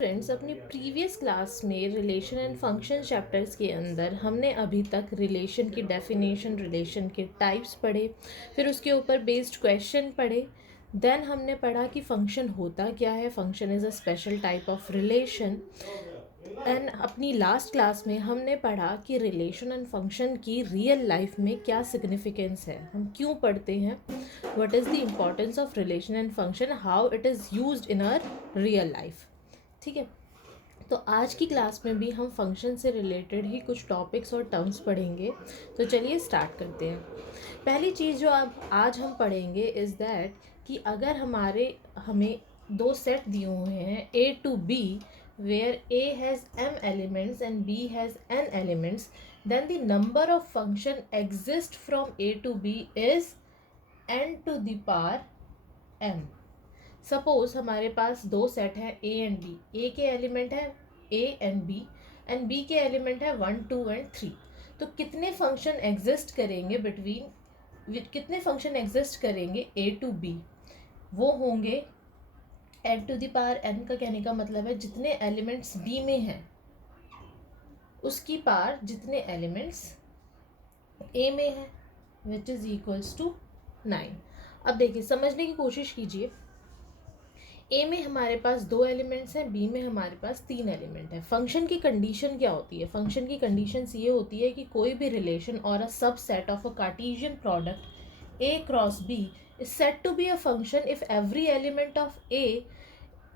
Friends, अपनी previous class में relation and function chapters के अंदर हमने अभी तक रिलेशन की डेफिनेशन, रिलेशन के टाइप्स पढ़े, फिर उसके ऊपर बेस्ड क्वेश्चन पढ़े। देन हमने पढ़ा कि फंक्शन होता क्या है, function is a special type of relation. And अपनी लास्ट क्लास में हमने पढ़ा कि रिलेशन एंड फंक्शन की रियल लाइफ में क्या सिग्निफिकेंस है, हम क्यों पढ़ते हैं, what is the importance of relation and function, how it is used in our real life. ठीक है, तो आज की क्लास में भी हम फंक्शन से रिलेटेड ही कुछ टॉपिक्स और टर्म्स पढ़ेंगे। तो चलिए स्टार्ट करते हैं। पहली चीज़ जो अब आज हम पढ़ेंगे इज़ दैट कि अगर हमें दो सेट दिए हुए हैं A to B, where A has m elements and B has n elements, then the number of function exist from A to B is n to the power m। Suppose हमारे पास दो set है ए and B, ए के element है ए and B के element है 1 2 and 3। तो कितने function exist करेंगे कितने फंक्शन एग्जिस्ट करेंगे ए टू बी, वो होंगे n to the power n. का कहने का मतलब है जितने एलिमेंट्स बी में हैं उसकी पावर जितने एलिमेंट्स ए में है, विच इज इक्वल्स टू 9। अब देखिए, समझने की कोशिश कीजिए। ए में हमारे पास दो एलिमेंट्स हैं, बी में हमारे पास तीन एलिमेंट है। फंक्शन की कंडीशन क्या होती है? फंक्शन की कंडीशंस ये होती है कि कोई भी रिलेशन और a subset of a Cartesian product A cross B is said to be a function if every element of A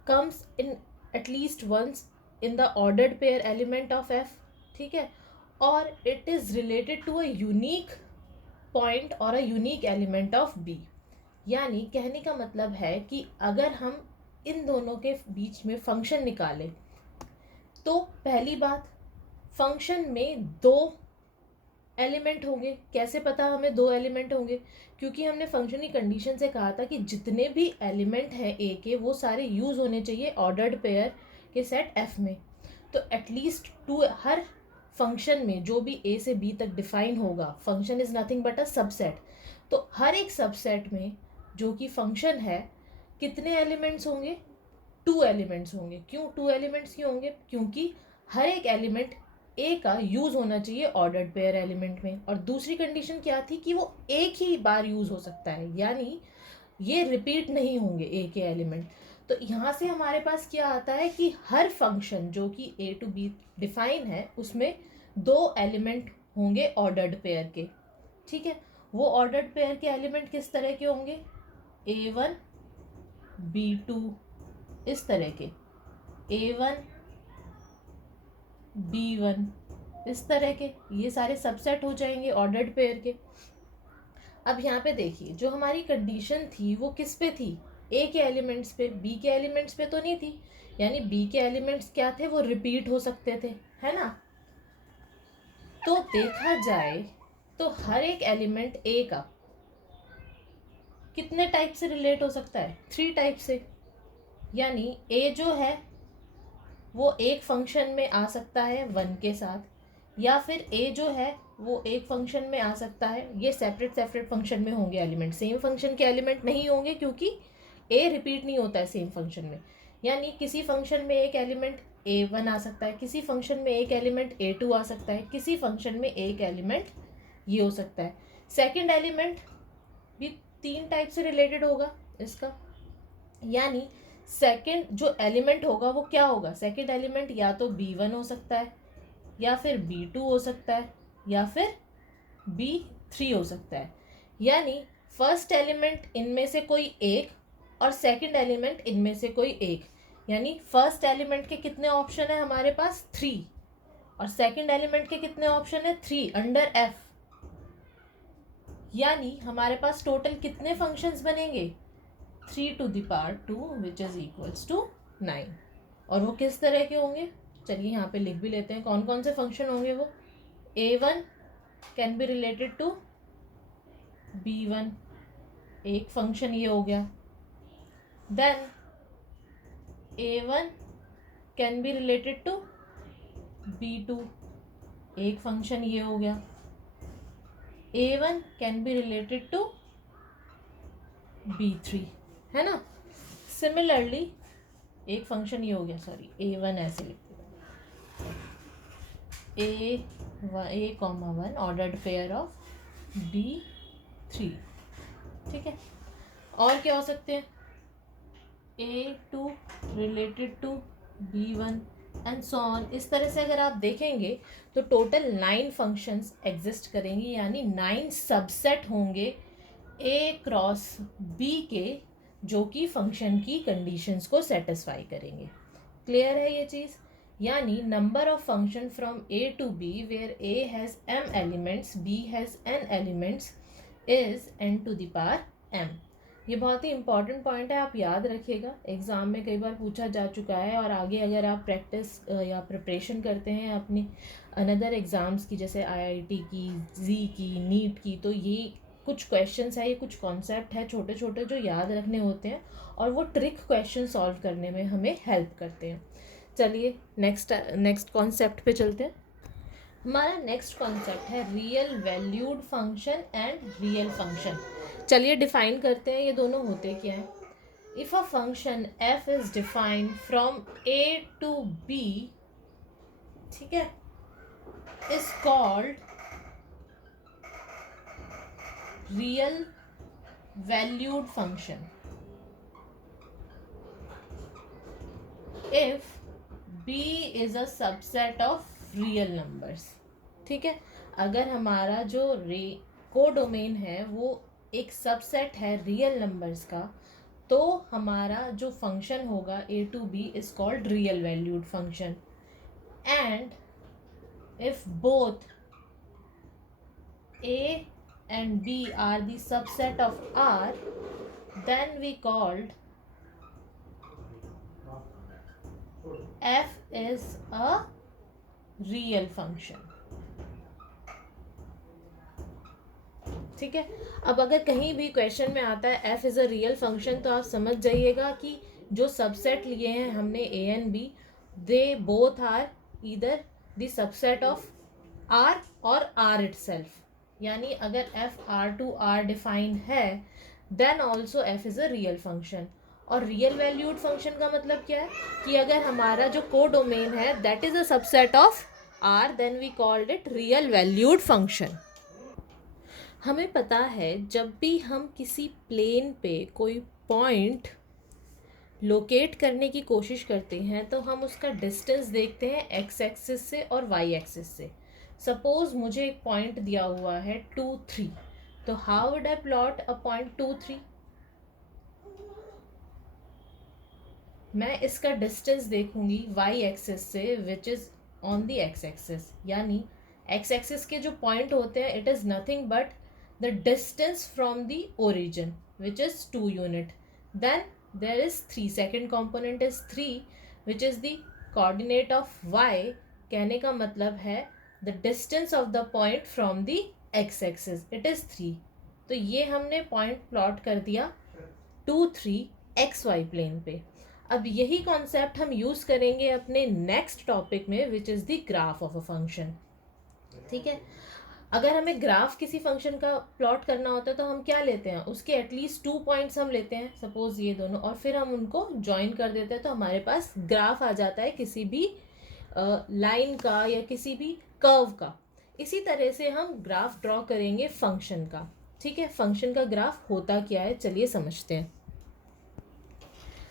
comes in at least once in the ordered pair element of F. ठीक है, और it is related to a unique point और a unique element of B. यानी कहने का मतलब है कि अगर हम इन दोनों के बीच में फंक्शन निकालें तो पहली बात, फंक्शन में दो एलिमेंट होंगे। कैसे पता हमें दो एलिमेंट होंगे? क्योंकि हमने फंक्शन की कंडीशन से कहा था कि जितने भी एलिमेंट हैं ए के वो सारे यूज होने चाहिए ऑर्डर्ड पेयर के सेट एफ में। तो एटलीस्ट टू, हर फंक्शन में जो भी ए से बी तक डिफाइन होगा, function is nothing but a subset. तो हर एक सबसेट में जो कि फंक्शन है, कितने एलिमेंट्स होंगे? टू एलिमेंट्स होंगे। क्यों टू एलिमेंट्स क्यों होंगे? क्योंकि हर एक एलिमेंट ए का यूज होना चाहिए ऑर्डर्ड पेयर एलिमेंट में। और दूसरी कंडीशन क्या थी कि वो एक ही बार यूज हो सकता है, यानी ये रिपीट नहीं होंगे ए के एलिमेंट। तो यहाँ से हमारे पास क्या आता है कि हर फंक्शन जो कि ए टू बी डिफाइन है उसमें दो एलिमेंट होंगे ऑर्डर्ड पेयर के। ठीक है, वो ऑर्डर्ड पेयर के एलिमेंट किस तरह के होंगे? A1 B2 इस तरह के, A1 B1 इस तरह के, ये सारे सबसेट हो जाएंगे ऑर्डर्ड पेयर के। अब यहाँ पे देखिए, जो हमारी कंडीशन थी वो किस पे थी? ए के एलिमेंट्स पे, बी के एलिमेंट्स पे तो नहीं थी। यानी बी के एलिमेंट्स क्या थे? वो रिपीट हो सकते थे, है ना। तो देखा जाए तो हर एक एलिमेंट ए का कितने टाइप से रिलेट हो सकता है? 3 टाइप से। यानी ए जो है वो एक फंक्शन में आ सकता है 1 के साथ, या फिर ए जो है वो एक फंक्शन में आ सकता है, ये सेपरेट सेपरेट फंक्शन में होंगे एलिमेंट, सेम फंक्शन के एलिमेंट नहीं होंगे क्योंकि ए रिपीट नहीं होता है सेम फंक्शन में। यानी किसी फंक्शन में एक एलिमेंट A1 आ सकता है, किसी फंक्शन में एक एलिमेंट A2 आ सकता है, किसी फंक्शन में एक एलिमेंट ये हो सकता है। सेकेंड एलिमेंट भी 3 टाइप से रिलेटेड होगा इसका। यानी सेकंड जो एलिमेंट होगा वो क्या होगा? सेकंड एलिमेंट या तो B1 हो सकता है, या फिर B2 हो सकता है, या फिर B3 हो सकता है। यानी फर्स्ट एलिमेंट इनमें से कोई एक और सेकंड एलिमेंट इनमें से कोई एक। यानी फर्स्ट एलिमेंट के कितने ऑप्शन है हमारे पास? 3। और सेकंड एलिमेंट के कितने ऑप्शन है? 3 अंडर F। यानी हमारे पास टोटल कितने फंक्शंस बनेंगे? 3 to the power 2 which is equals to 9। और वो किस तरह के होंगे? चलिए यहाँ पे लिख भी लेते हैं कौन कौन से फंक्शन होंगे वो। A1 can be related to B1, एक फंक्शन ये हो गया। Then A1 can be related to B2, एक फंक्शन ये हो गया। A1 can be related to B3, है ना। सिमिलरली एक फंक्शन ये हो गया, सॉरी a1 ऐसे लिखते हैं, a comma 1 ordered pair of b3, ठीक है। और क्या हो सकते हैं, a2 related to b1 and so on. इस तरह से अगर आप देखेंगे तो टोटल 9 फंक्शंस एग्जिस्ट करेंगे, यानी 9 सबसेट होंगे a क्रॉस b के, जो कि फंक्शन की कंडीशंस को सेटिस्फाई करेंगे। क्लियर है ये चीज़? यानी number of function from a to b where a has m elements, b has n elements is n to the power m। ये बहुत ही इंपॉर्टेंट पॉइंट है, आप याद रखिएगा, एग्ज़ाम में कई बार पूछा जा चुका है। और आगे अगर आप प्रैक्टिस या प्रिपरेशन करते हैं अपनी अनदर एग्ज़ाम्स की, जैसे आईआईटी की, जी की, नीट की, तो ये कुछ क्वेश्चंस है, ये कुछ कॉन्सेप्ट है छोटे छोटे जो याद रखने होते हैं, और वो ट्रिक क्वेश्चन सॉल्व करने में हमें हेल्प करते हैं। चलिए नेक्स्ट कॉन्सेप्ट पे चलते हैं। हमारा नेक्स्ट कॉन्सेप्ट है real valued function and real function. चलिए डिफाइन करते हैं ये दोनों होते क्या हैं। If a function f is defined from a to b, ठीक है, is called real valued function if b is a subset of real numbers, ठीक है। अगर हमारा जो कोडोमेन है वो एक सबसेट है रियल नंबर्स का, तो हमारा जो फंक्शन होगा a to b is called real valued function. And if both a and b are the subset of r, then we called f is a real function, ठीक है। अब अगर कहीं भी क्वेश्चन में आता है f is a real function, तो आप समझ जाइएगा कि जो सबसेट लिए हैं हमने a and b, they both are either the subset of r और r इटसेल्फ। यानी अगर f r to r defined है, then also f is a real function. और रियल वैल्यूड फंक्शन का मतलब क्या है कि अगर हमारा जो कोडोमेन है that is a subset of r, then we called it real valued function. हमें पता है जब भी हम किसी प्लेन पे कोई पॉइंट लोकेट करने की कोशिश करते हैं तो हम उसका डिस्टेंस देखते हैं एक्स एक्सिस से और वाई एक्सिस से। सपोज मुझे एक पॉइंट दिया हुआ है 2 3, तो how would I plot a point 2 3? मैं इसका डिस्टेंस देखूंगी वाई एक्सिस से, which is on the x axis. यानी एक्स एक्सिस के जो पॉइंट होते हैं, it is nothing but the distance from the origin, which is 2 unit. Then there is 3, second component is 3, which is the coordinate of y। कहने का मतलब है the distance of the point from the x axis, it is 3। तो ये हमने point plot कर दिया 2 3 x Y plane पे। अब यही कॉन्सेप्ट हम यूज़ करेंगे अपने नेक्स्ट टॉपिक में, which is the graph of a function, ठीक है। अगर हमें ग्राफ किसी फंक्शन का प्लॉट करना होता है तो हम क्या लेते हैं, उसके एटलीस्ट 2 पॉइंट्स हम लेते हैं, सपोज ये दोनों, और फिर हम उनको ज्वाइन कर देते हैं, तो हमारे पास ग्राफ आ जाता है किसी भी लाइन का या किसी भी कर्व का। इसी तरह से हम ग्राफ ड्रॉ करेंगे फंक्शन का, ठीक है। फंक्शन का ग्राफ होता क्या है, चलिए समझते हैं।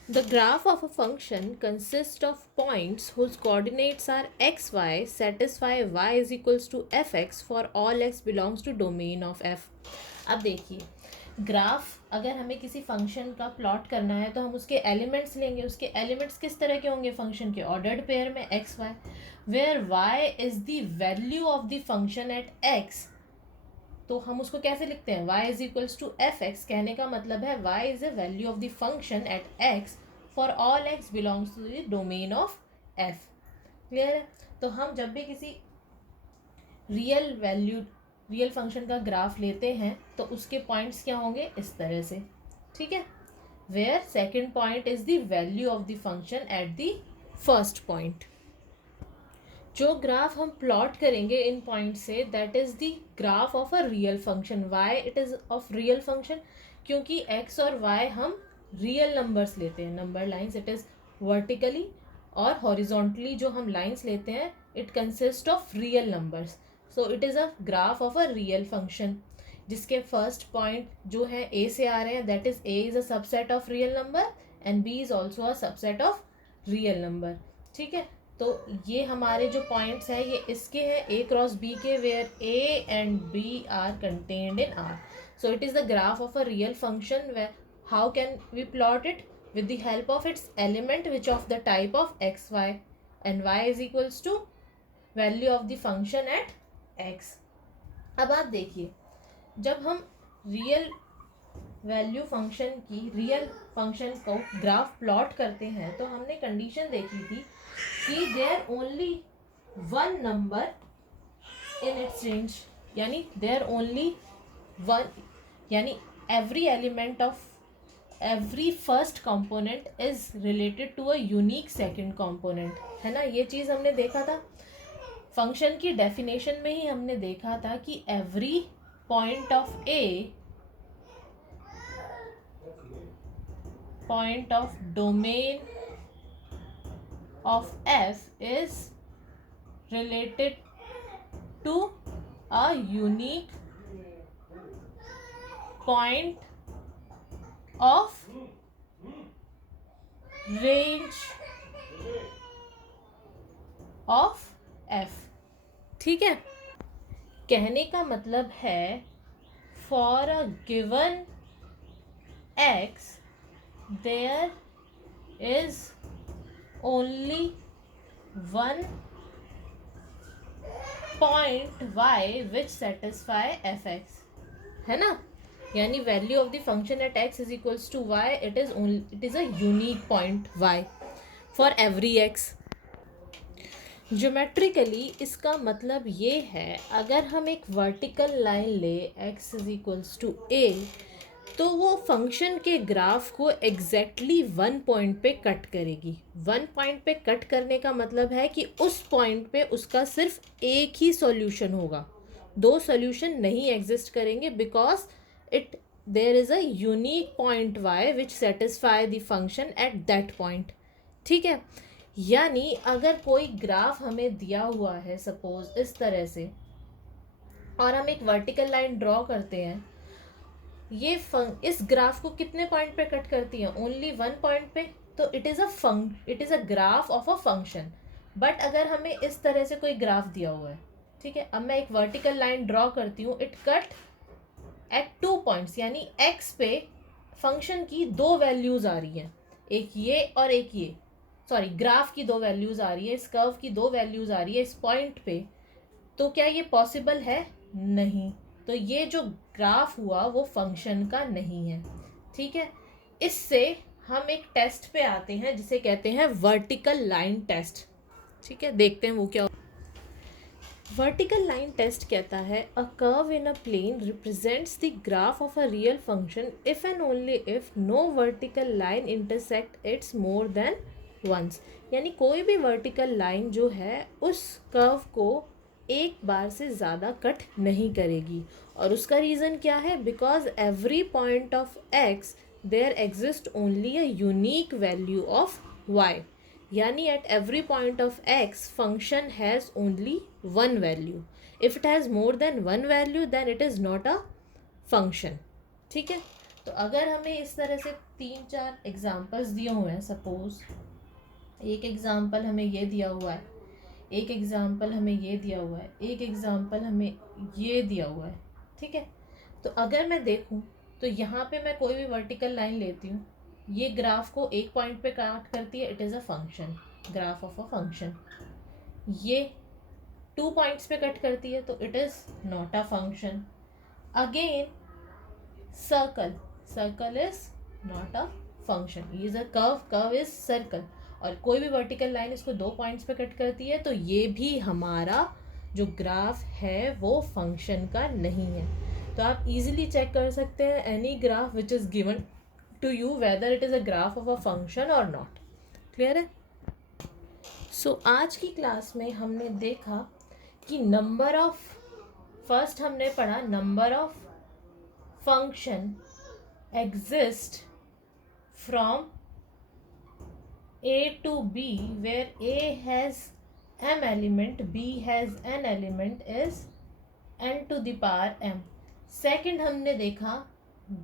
The graph of a function consists of points whose coordinates are x, y, satisfy y is equals to fx for all x belongs to domain of f। अब देखिए, ग्राफ अगर हमें किसी फंक्शन का प्लॉट करना है तो हम उसके एलिमेंट्स लेंगे। उसके एलिमेंट्स किस तरह के होंगे फंक्शन के, ऑर्डर्ड पेयर में x y, where y is the value of the function at x. तो हम उसको कैसे लिखते हैं, y is equals to f x. कहने का मतलब है y is a value of the function at x for all x belongs to the domain of f। Clear है? तो हम जब भी किसी रियल फंक्शन का ग्राफ लेते हैं तो उसके पॉइंट्स क्या होंगे, इस तरह से, ठीक है। Where second point is the value of the function at the first point. जो ग्राफ हम प्लॉट करेंगे इन पॉइंट से, that is the graph of a real function. Why it is of real function, क्योंकि एक्स और y हम real numbers लेते हैं, number lines, it is vertically और हॉरिजॉन्टली जो हम लाइंस लेते हैं it consist of real numbers. So it is a graph of a real function जिसके फर्स्ट पॉइंट जो है ए से आ रहे हैं, that is A is a subset of real number and B is also a subset of real number. ठीक है, तो ये हमारे जो पॉइंट्स हैं ये इसके हैं ए क्रॉस बी के, where A and B are contained in R. So it is the graph of a real function. Where how can we plot it? with the help of its element which of the type of x y, and y is equals to value of the function at x. अब आप देखिए, जब हम real value function की real function को graph plot करते हैं तो हमने कंडीशन देखी थी कि there only one number in its range, यानी देयर ओनली वन, यानी every element of every first component is related to a unique second component, है ना. ये चीज़ हमने देखा था फंक्शन की डेफिनेशन में ही. हमने देखा था कि every point of a, point of domain of f is related to a unique point of range of f. ठीक है, कहने का मतलब है for a given x there is only one point y which satisfy fx, है ना. यानी value of the function at x is equals to y, it is a unique point y for every x. Geometrically इसका मतलब ये है, अगर हम एक वर्टिकल लाइन ले x is equals to A तो वो फंक्शन के ग्राफ को एग्जैक्टली वन पॉइंट पे कट करेगी. वन पॉइंट पे कट करने का मतलब है कि उस पॉइंट पे उसका सिर्फ एक ही सॉल्यूशन होगा, दो सॉल्यूशन नहीं एग्जिस्ट करेंगे, because there is a unique point y which satisfy the function at that point. ठीक है, यानी अगर कोई ग्राफ हमें दिया हुआ है सपोज इस तरह से, और हम एक वर्टिकल लाइन ड्रॉ करते हैं, ये इस ग्राफ को कितने पॉइंट पे कट करती है? ओनली वन पॉइंट पे. तो it is a graph of a function. But अगर हमें इस तरह से कोई ग्राफ दिया हुआ है, ठीक है, अब मैं एक वर्टिकल लाइन ड्रॉ करती हूँ, it cut at two points, यानी एक्स पे फंक्शन की दो वैल्यूज़ आ रही हैं, एक ये और एक ये, सॉरी ग्राफ की दो वैल्यूज़ आ रही है, इस कर्व की दो वैल्यूज़ आ रही है इस पॉइंट पे. तो क्या ये पॉसिबल है? नहीं. तो ये जो ग्राफ हुआ वो फंक्शन का नहीं है. ठीक है, इससे हम एक टेस्ट पे आते हैं जिसे कहते हैं वर्टिकल लाइन टेस्ट. ठीक है, देखते हैं वो क्या. वर्टिकल लाइन टेस्ट कहता है a curve in a plane represents the graph of a real function if and only if no vertical line intersect its more than once. यानी कोई भी वर्टिकल लाइन जो है उस कर्व को एक बार से ज़्यादा कट नहीं करेगी. और उसका रीज़न क्या है? Because every point of x there exist only a unique value of y. यानी at every point of x function has only one value. If it has more than one value then it is not a function. ठीक है, तो अगर हमें इस तरह से तीन चार एग्जाम्पल्स दिए हुए हैं, सपोज एक एग्जाम्पल हमें ये दिया हुआ है, एक एग्जाम्पल हमें ये दिया हुआ है, एक एग्जाम्पल हमें ये दिया हुआ है. ठीक है, तो अगर मैं देखूं तो यहाँ पे मैं कोई भी वर्टिकल लाइन लेती हूँ, ये ग्राफ को एक पॉइंट पे कट करती है, it is a function, graph of a function. ये टू पॉइंट्स पे कट करती है तो it is not a function. Again circle is not a function. ये is a curve is circle. और कोई भी वर्टिकल लाइन इसको दो पॉइंट्स पे कट करती है तो ये भी हमारा जो ग्राफ है वो फंक्शन का नहीं है. तो आप इजीली चेक कर सकते हैं any graph which is given to you whether it is a graph of a function or not. Clear है? सो आज की क्लास में हमने देखा कि नंबर ऑफ, फर्स्ट हमने पढ़ा number of function exist from A to B, where A has m element, B has n element, is n to the power m. Second हमने देखा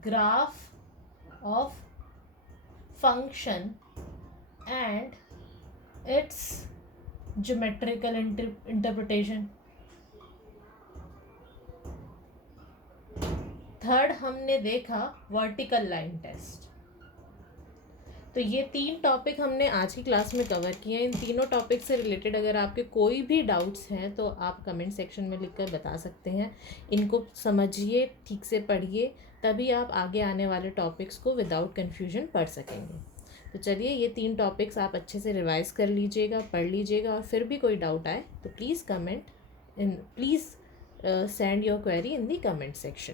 graph of function and it's geometrical interpretation. Third हमने देखा vertical line test. तो ये 3 topic हमने आज की class में कवर किए हैं. इन तीनों टॉपिक से रिलेटेड अगर आपके कोई भी डाउट्स हैं तो आप कमेंट सेक्शन में लिखकर बता सकते हैं. इनको समझिए, ठीक से पढ़िए, तभी आप आगे आने वाले टॉपिक्स को विदाउट कन्फ्यूजन पढ़ सकेंगे. तो चलिए, ये 3 टॉपिक्स आप अच्छे से रिवाइज कर लीजिएगा, पढ़ लीजिएगा, और फिर भी कोई डाउट आए तो please send your query in the comment section.